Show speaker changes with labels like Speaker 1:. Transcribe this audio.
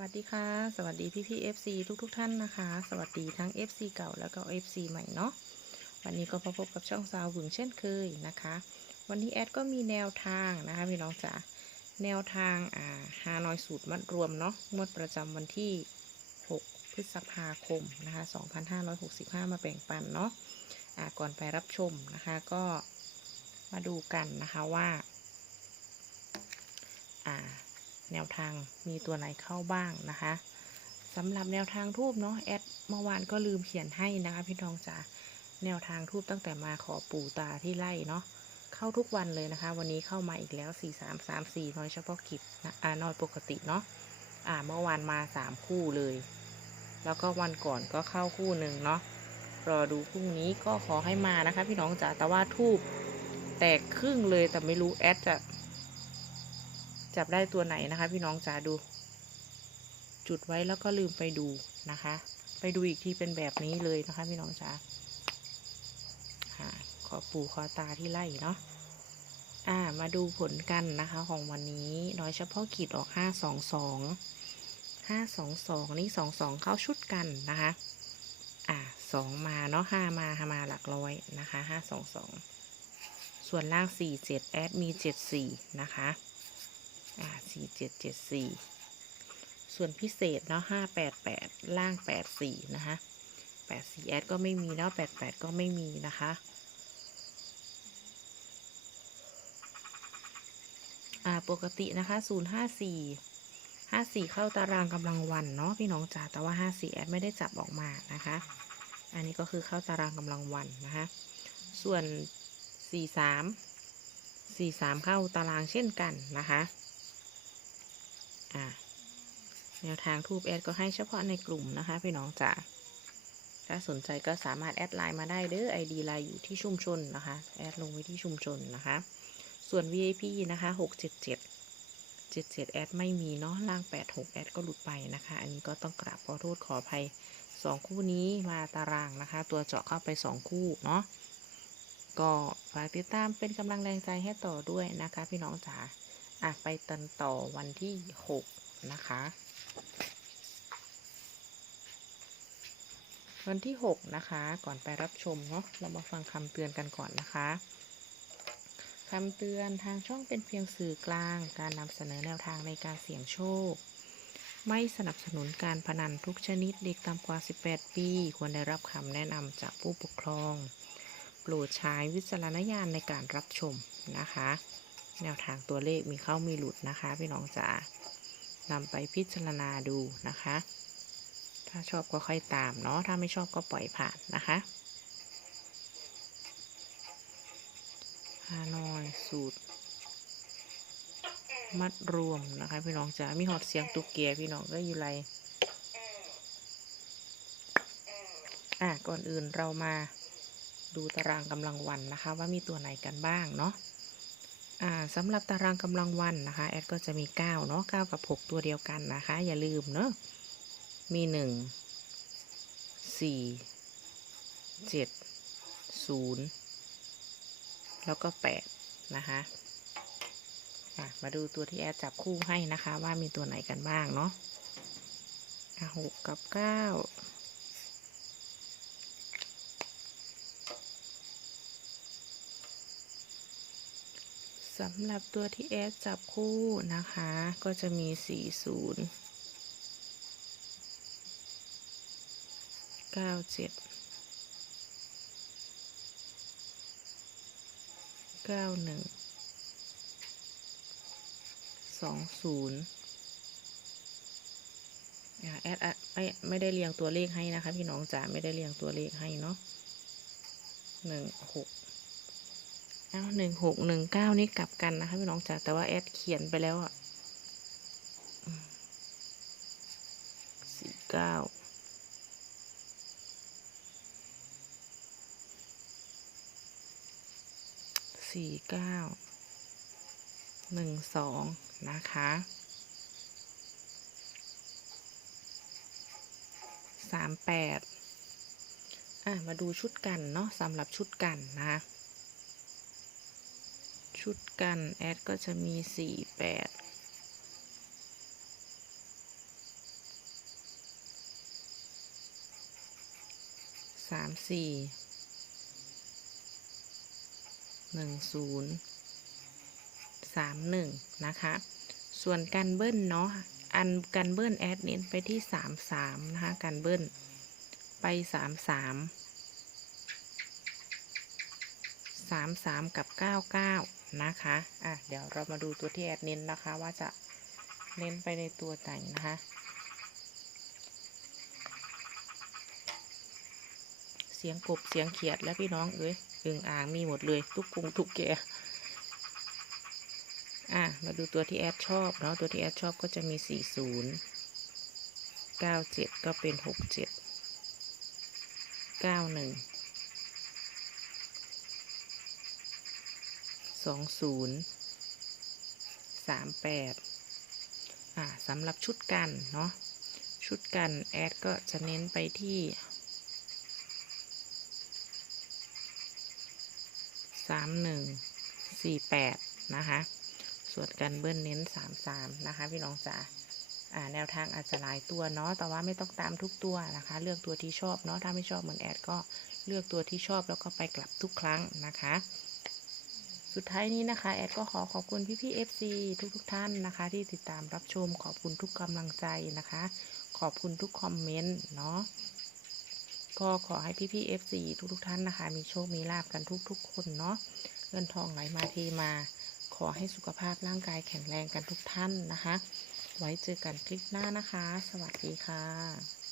Speaker 1: วัสดีค่ะ สวัสดีพี่พี่ FC ทุกทุกท่านนะคะ สวัสดีทั้ง FC เก่าแล้วก็ FC ใหม่เนาะวันนี้ก็มาพบกับช่องซาวหึงเช่นเคยนะคะ วันนี้แอดก็มีแนวทางนะคะพี่น้องจ๋าแนวทางอ่าฮานอยสูตรมัดรวมเนาะงวดประจำวันที่ 6 พฤษภาคมนะคะ2565 มาแบ่งปันเนาะอ่าก่อนไปรับชมนะคะก็มาดูกันนะคะว่าอ่า แนวทางมีตัวไหนเข้าบ้างนะคะสำหรับแนวทางทูบเนาะแอดเมื่อวานก็ลืมเขียนให้นะคะพี่น้องจ๋าแนวทางทูบตั้งแต่มาขอปู่ตาที่ไร่เนาะเข้าทุกวันเลยนะคะ วันนี้เข้ามาอีกแล้ว 4 3 3 4น้อยเฉพาะกิจนะอ่านอยปกติเนาะอ่าเมื่อวานมา 3 คู่เลย แล้วก็วันก่อนก็เข้าคู่หนึ่งเนาะรอดูพรุ่งนี้ก็ขอให้มานะคะ พี่น้องจ๋าแต่ว่าทูบแตกครึ่งเลยแต่ไม่รู้แอดจะ จับได้ตัวไหนนะคะ พี่น้องจ๋าดู จุดไว้แล้วก็ลืมไปดูนะคะ ไปดูอีกทีเป็นแบบนี้เลยนะคะ พี่น้องจ๋าขอปู่ขอตาที่ไล่เนาะอ่ามาดูผลกันนะคะของวันนี้โดยเฉพาะขีดออกห้าสองสองห้าสองสองนี่สองสองเข้าชุดกันนะคะอ่าสองมาเนาะห้ามาห้ามาหลักร้อยนะคะห้าสองสองส่วนล่างสี่เจ็ดแอดมีเจ็ดสี่นะคะ อ่าสี่เจ็ดเจ็ดสี่ส่วนพิเศษเนาะห้าแปดแปดล่างแปดสี่นะคะแปดสี่แอดก็ไม่มีเนาะแปดแปดก็ไม่มีนะคะอ่าปกตินะคะศูนย์ห้าสี่ห้าสี่เข้าตารางกำลังวันเนาะพี่น้องจ๋าแต่ว่าห้าสี่แอดไม่ได้จับออกมานะคะ อันนี้ก็คือเข้าตารางกำลังวันนะคะ ส่วนสี่สามสี่สามเข้าตารางเช่นกันนะคะ อ่าแนวทางทูบแอดก็ให้เฉพาะในกลุ่มนะคะพี่น้องจ๋าถ้าสนใจก็สามารถแอดไลน์มาได้เด้อไอดีไลน์อยู่ที่ชุมชนนะคะ แอดลงไว้ที่ชุมชนนะคะ ส่วน VIP นะคะหกเจ็ดเจ็ดเจ็ดเจ็ดแอดไม่มีเนาะล่างแปดหกแอดก็หลุดไปนะคะ อันนี้ก็ต้องกราบขอโทษขออภัยสองคู่นี้มาตารางนะคะ ตัวเจาะเข้าไปสองคู่เนาะก็ฝากติดตามเป็นกำลังแรงใจให้ต่อด้วยนะคะ พี่น้องจ๋า อะไปตันต่อวันที่หกนะคะ วันที่หกนะคะ ก่อนไปรับชมเนาะเรามาฟังคำเตือนกันก่อนนะคะคำเตือนทางช่องเป็นเพียงสื่อกลาง การนำเสนอแนวทางในการเสี่ยงโชค ไม่สนับสนุนการพนันทุกชนิดเด็กต่ำกว่า 18 ปี ควรได้รับคำแนะนำจากผู้ปกครอง โปรดใช้วิจารณญาณในการรับชมนะคะ แนวทางตัวเลขมีเข้ามีหลุดนะคะ พี่น้องจ๋านำไปพิจารณาดูนะคะ ถ้าชอบก็ค่อยตามเนาะ ถ้าไม่ชอบก็ปล่อยผ่านนะคะฮานอยสูตร มัดรวมนะคะ พี่น้องจ๋า มีหอดเสียงตุกเกียพี่น้องก็อยู่ไรอะก่อนอื่นเรามาดูตารางกำลังวันนะคะ ว่ามีตัวไหนกันบ้างเนาะ สำหรับตารางกำลังวันนะคะ แอดก็จะมี 9 เนาะ 9 กับ 6 ตัวเดียวกันนะคะ อย่าลืมเนาะ มี 1 4 7 0 แล้วก็ 8 นะคะะมาดูตัวที่แอดจับคู่ให้นะคะ ว่ามีตัวไหนกันบ้างเนาะอะ6กับ9 สำหรับตัวที่แอดจับคู่นะคะ ก็จะมี 40 97 91 20อะแอดไม่ไม่ได้เรียงตัวเลขให้นะคะ พี่น้องจ๋าไม่ได้เรียงตัวเลขให้เนาะหนึ่งหก เอาหนึ่งหกหนึ่งเก้านี่กลับกันนะคะพี่น้องจ๋าแต่ว่าแอดเขียนไปแล้วอะสี่เก้าสี่เก้าหนึ่งสองนะคะสามแปดอะมาดูชุดกันเนาะสำหรับชุดกันนะคะ ชุดกัน แอดก็จะมีสี่แปดสามสี่หนึ่งศูนย์สามหนึ่งนะคะ ส่วนการเบิ้ลเนาะ อันการเบิ้ลแอดเน้นไปที่สามสามนะคะ การเบิ้ลไปสามสามสามสามกับเก้าเก้า นะคะอะเดี๋ยวเรามาดูตัวที่แอดเน้นนะคะ ว่าจะเน้นไปในตัวไหนนะคะเสียงกบเสียงเขียดแล้วพี่น้องเอ้ยอึ่งอ่างมีหมดเลยทุกกรุงทุกแกอะมาดูตัวที่แอดชอบเนาะตัวที่แอดชอบก็จะมี 40 97 ก็เป็น 67 91 20 38อะสำหรับชุดกัน เนาะชุดกัน แอดก็จะเน้นไปที่สามหนึ่งสี่แปดนะคะส่วนกันเบิ้ลเน้นสามสามนะคะพี่น้องจ๋าอ่าแนวทางอาจจะหลายตัวเนาะ แต่ว่าไม่ต้องตามทุกตัวนะคะ เลือกตัวที่ชอบเนาะ ถ้าไม่ชอบเหมือนแอดก็เลือกตัวที่ชอบแล้วก็ไปกลับทุกครั้งนะคะ สุดท้ายนี้นะคะ แอดก็ขอขอบคุณพี่พี่ๆ FC ทุกทุกๆท่านนะคะ ที่ติดตามรับชมขอบคุณทุกกำลังใจนะคะ ขอบคุณทุกคอมเมนต์เนาะก็ขอให้พี่พี่ๆ FC ทุกทุกๆท่านนะคะ มีโชค มีลาบกันทุกทุกๆคนเนาะเงินทองไหลมาเทมา ขอให้สุขภาพร่างกายแข็งแรงกันทุกท่านนะคะ ไว้เจอกันคลิปหน้านะคะ สวัสดีค่ะ